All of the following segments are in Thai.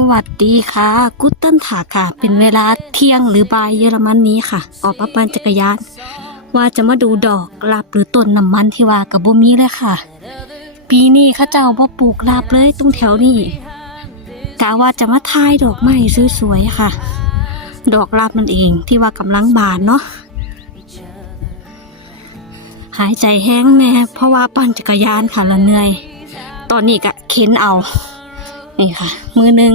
สวัสดีค่ะกุตเติ้ลถาค่ะ เป็นเวลาเที่ยงหรือบ่ายเยอรมันนี้ค่ะ ออกมาปั่นจักรยาน ว่าจะมาดูดอกลาบหรือต้นน้ำมันที่ว่ากับบ่มีเลยค่ะ ปีนี้ข้าเจ้าบ่ปลูกลาบเลยตรงแถวนี้กะว่าจะมาทายดอกไม้สวยๆค่ะ ดอกลาบมันเองที่ว่ากำลังบานเนาะหายใจแห้งแน่เพราะว่าปั่นจักรยานค่ะละเหนื่อย ตอนนี้ก็เข็นเอา นี่ค่ะ มือหนึ่ง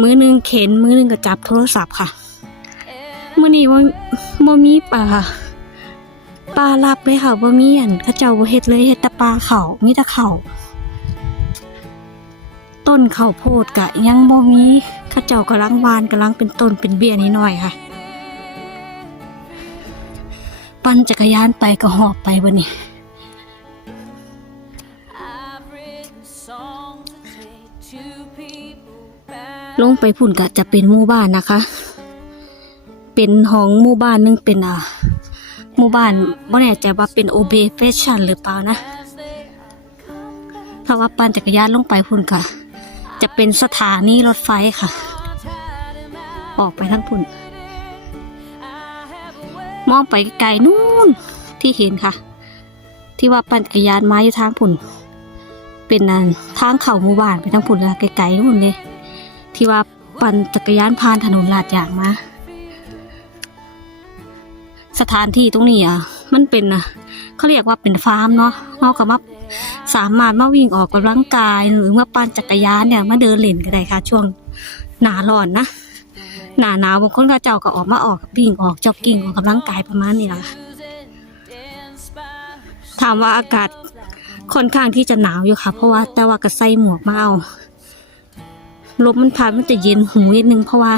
มือหนึ่งเข็นมือหนึ่งก็จับโทรศัพท์ค่ะมื่อนี้ว่าบ่มีปลาปลาลับเลยค่ะบ่มีอันข้าเจ้าบ่เฮ็ดเลยเฮ็ดแต่ปลาเขามีแต่เขาต้นข้าวโพดกะยังบ่มีข้าเจ้ากำลังวานกำลังเป็นต้นเป็นเบี้ยนิดหน่อยค่ะ ปั่นจักรยานไปก็หอบไปบ่นี่ ลงไปพุ่นก็จะเป็นหมู่บ้านนะคะ เป็นห้องหมู่บ้านนึงเป็นอ่าหมู่บ้านบ่แน่ใจว่าเป็นโอเบเฟชั่นหรือเปล่านะ ถ้าว่าปั่นจักรยานลงไปพุ่นค่ะ จะเป็นสถานีรถไฟค่ะ ออกไปทั้งพุ่น มองไปไกลนู่นที่เห็นค่ะ ที่ว่าปั่นจักรยานมาอยู่ทางพุ่น เป็นอ่าทางเข้าหมู่บ้านไปทางพุ่นลยไกลๆนู่นเลยที่ว่าปั่นจักรยานผ่านถนนลาดยางมาสถานที่ตรงนี้อะ มันเป็นอะเขาเรียกว่าเป็นฟาร์มเนาะเราก็มาสามารถมาวิ่งออกกำลังกายหรือมาปั่นจักรยานเนี่ยมาเดินเล่นก็ได้ค่ะ ช่วงหนาร้อนนะหนาหนาวบางคนก็เจ้าก็ออกมาออกวิ่งออกจ็อกกิ้งออกกำลังกายประมาณนี้ล่ะถามว่าอากาศ ค่อนข้างที่จะหนาวอยู่ค่ะ เพราะว่าแต่ว่าก็ใส่หมวกมาเอาลมมันพัดมันจะเย็นหูนิดนึงเพราะว่า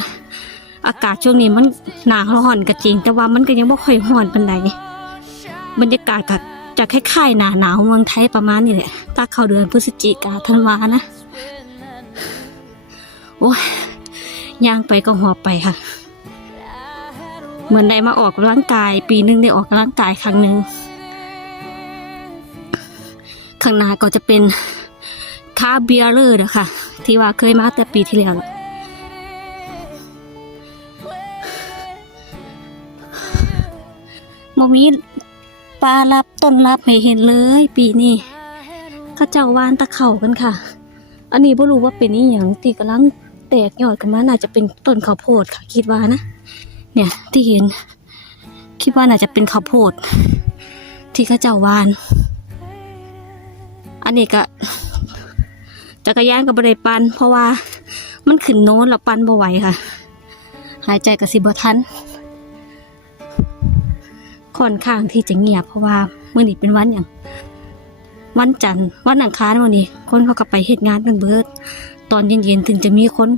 อากาศช่วงนี้มันหนาวร้อนก็จริง แต่ว่ามันก็ยังไม่ค่อยร้อนปานใดบรรยากาศก็จะคล้ายๆหนาหนาวเมืองไทยประมาณนี้แหละถ้าเข้าเดือนพฤศจิกาธันวานะโอ้ยย่างไปก็หอบไปค่ะ เหมือนได้มาออกกำลังกาย ปีหนึงได้ออกกำลังกายครั้งหนึ่ง ข้างหน้าก็จะเป็นคาเบียร์เลอร์นะคะที่ว่าเคยมาแต่ปีที่แล้วมมีปลารับต้นรับให้เห็นเลยปีนี้ข้าเจ้าวานตะเข่ากันค่ะ อันนี้ไม่รู้ว่าเป็นอีหยังที่กำลังแตกยอดกันมาน่าจะเป็นต้นข้าวโพดค่ะ คิดว่านะ เนี่ยที่เห็น คิดว่าน่าจะเป็นข้าวโพด ที่ข้าเจ้าวาน อันนี้ก็จักรยานกับบริปันเพราะว่ามันขึ้นโน้นแล้วปันบ่ไหวค่ะ หายใจกับสิบทันค่อนข้างที่จะเงียบเพราะว่าเมื่อนี้เป็นวันอย่าง วันจันทร์วันอังคารวันนี้ คนเขาก็ไปเหตุงานกันเบิดตอนเย็นๆถึงจะมีคน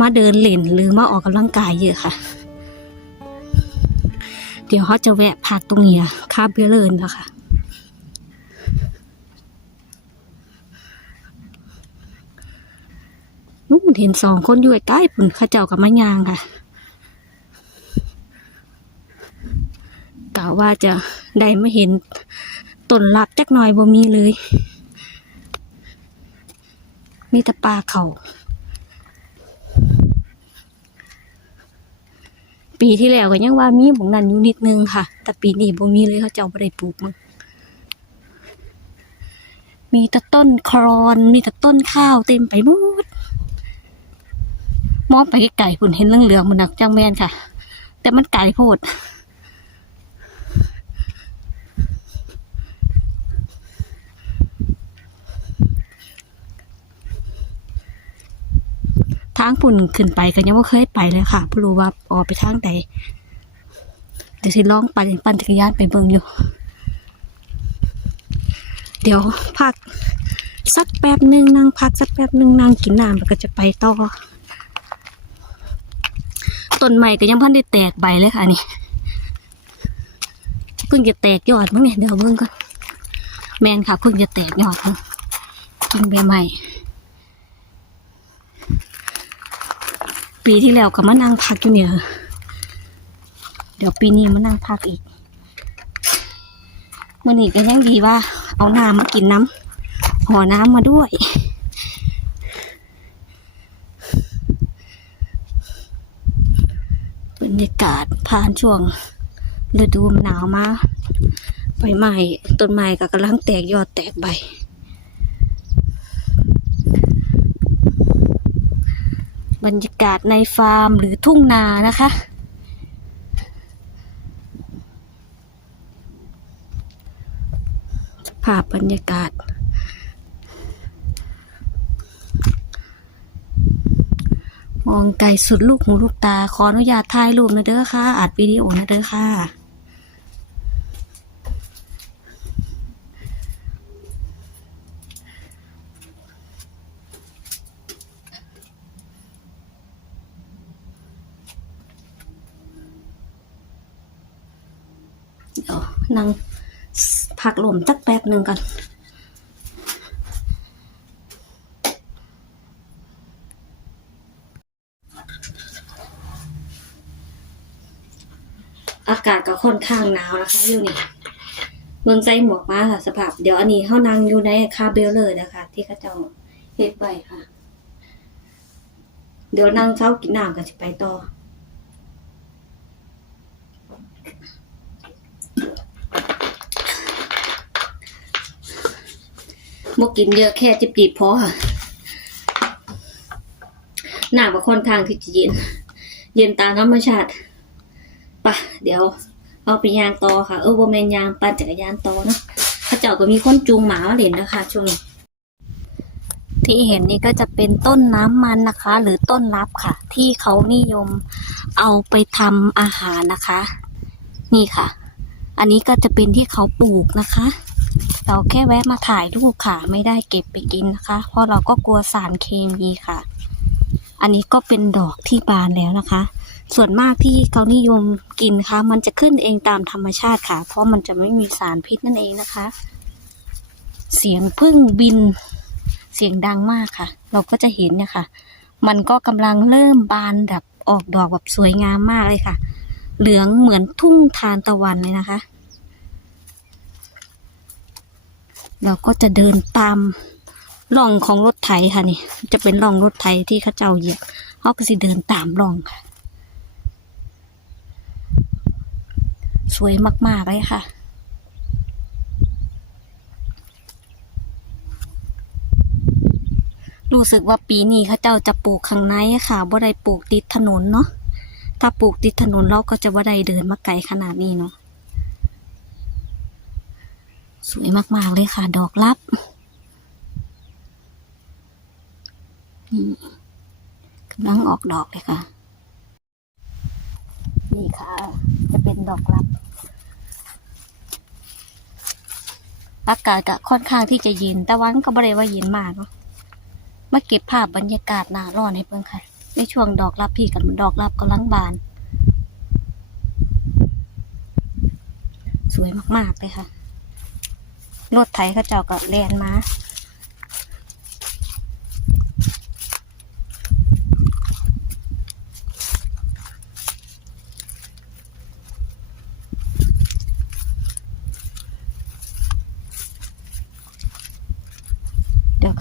มาเดินเล่นหรือมาออกกำลังกายเยอะค่ะ เดี๋ยวเขาจะแวะพักตรงนี้คาเบเลินแล้วค่ะ นู่น เห็นสองคนอยู่ใกล้ปุ่นข้าเจ้ากับมะยางค่ะกะว่าจะได้ไมาเห็นต้นลักจักหน่อยบ่มีเลย มีแต่ปลาเขาปีที่แล้วก็ยังว่ามีหมองนั้นอยู่นิดนึงค่ะ แต่ปีนี้บ่มีเลยเขาเจ้าบ่ได้ปลูกมั้งมีแต่ต้นครอน มีแต่ต้นข้าวเต็มไปหมด มองไปไกลๆคุณเห็นเรื่องเหลืองๆมันนักจังแม่นค่ะ แต่มันไกลโพดทางปุ่นขึ้นไปก็ยังไม่เคยไปเลยค่ะไม่รู้ว่าออกไปทางใดเดี๋ยวสิลองปั่นปั่นจักรยานไปเบิ่งอยู่ เดี๋ยวพักสักแป๊บหนึ่งนั่งพักสักแป๊บหนึ่งนั่งกินน้ำแล้วก็จะไปต่อ ต้นใหม่ก็ยังพันได้แตกใบเลยค่ะนี่เพิ่งจะแตกยอดมั้งเนี่ยเดี๋ยวเบิ่งก่อนแมนค่ะเพิ่งจะแตกยอดกิ่งใบใหม่ปีที่แล้วก็มานั่งพักอยู่เนี่ยเดี๋ยวปีนี้มานั่งพักอีกมื่อนี้ก็ยังดีว่า เอาน้ำมากินน้ำห่อน้ำมาด้วย รยากาศผ่านช่วงฤดูหนาวมาใบไม้ต้นไม้ก็กำลังแตกยอดแตกใบ บรรยากาศในฟาร์มหรือทุ่งนานะคะ ภาพบรรยากาศ มองไกลสุดลูกหูลูกตา ขออนุญาตถ่ายรูปนะเด้อค่ะ อัดวิดีโอนะเด้อค่ะ เดี๋ยวนั่งพักหลมสักแป๊บหนึ่งก่อน อากาศก็ค่อนข้างหนาวนะคะอยู่นี่เมืองใจหมวกมาค่ะสภาพ เดี๋ยวอันนี้เขานั่งอยู่ในคาเบลเลยนะคะ ที่เขาเจ้าเฮ็ดไว้ค่ะ เดี๋ยวนั่งเช้ากินน้ำกันสิไปต่อบกินเยอะแค่จิบจีบพอค่ะหน้าก็ค่อนข้างที่จะเย็น เย็นตามธรรมชาติ ปะเดี๋ยวเอาไปยางต่อค่ะ เออโบแมนยางปั่นจักรยานต่อเนอะเข้าเจ้าก็มีคนจูงหมามาเล่นนะคะช่วงนี้ที่เห็นนี่ก็จะเป็นต้นน้ำมันนะคะ หรือต้นลับค่ะ ที่เขานิยมเอาไปทำอาหารนะคะ นี่ค่ะ อันนี้ก็จะเป็นที่เขาปลูกนะคะ เราแค่แวะมาถ่ายรูปค่ะ ไม่ได้เก็บไปกินนะคะ เพราะเราก็กลัวสารเคมีค่ะ อันนี้ก็เป็นดอกที่บานแล้วนะคะ ส่วนมากที่เขานิยมกินค่ะมันจะขึ้นเองตามธรรมชาติค่ะ เพราะมันจะไม่มีสารพิษนั่นเองนะคะ เสียงพึ่งบิน เสียงดังมากค่ะ เราก็จะเห็นเนี่ยค่ะ มันก็กำลังเริ่มบานแบบออกดอกแบบสวยงามมากเลยค่ะ เหลืองเหมือนทุ่งทานตะวันเลยนะคะ เราก็จะเดินตามร่องของรถไถค่ะนี่ จะเป็นร่องรถไถที่เข้าเจ้าเหยียบเขาก็สิเดินตามร่องค่ะ สวยมาก ๆ เลยค่ะ รู้สึกว่าปีนี้เขาเจ้าจะปลูกข้างในค่ะบ่ได้ปลูกติดถนนเนาะ ถ้าปลูกติดถนนเราก็จะบ่ได้เดินมาไกลขนาดนี้เนาะ สวยมาก ๆ เลยค่ะ ดอกลับกำลังออกดอกเลยค่ะ นี่ค่ะ เป็นดอกลับอากาศก็ค่อนข้างที่จะเย็น แต่วันก็บ่ได้ว่าเย็นมากเนาะมาเก็บภาพบรรยากาศหน้าร้อนให้เพิ่งค่ะ ในช่วงดอกรับพี่กันดอกรับกำลังบาน สวยมากๆเลยค่ะ รถไถเขาเจ้าก็แลนมา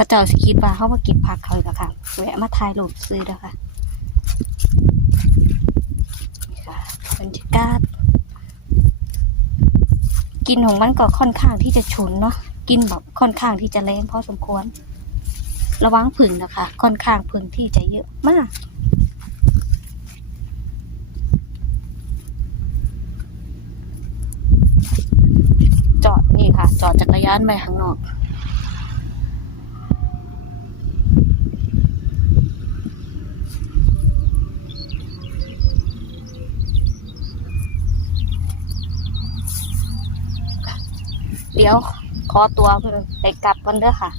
เดี๋ยวเขาเจ้าสิคิดว่าเขามาเก็บผักเขาอีกแล้วค่ะแวะมาถ่ายรูปซื้อแล้วค่ะนี่ค่ะบรรยากาศกินของมันก็ค่อนข้างที่จะฉุนเนาะกินแบบค่อนข้างที่จะแรงพอสมควร ระวังผึ่งนะคะ ค่อนข้างผึ่งที่จะเยอะมากจอดนี่ค่ะ จอดจักรยานไปข้างนอก ดี๋ยวขอตัวเพื่อนไปกลับกันเด้อค่ะ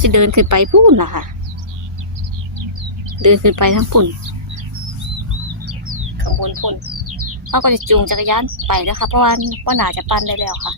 จะเดินขึ้นไปพูนล่ะค่ะเดินขึ้นไปทั้งปุ่นข้างบนปุ่นเขาก็จะจูงจักรยานไปแล้วค่ะเพราะว่าว่าหนาจะปั่นได้แล้วค่ะ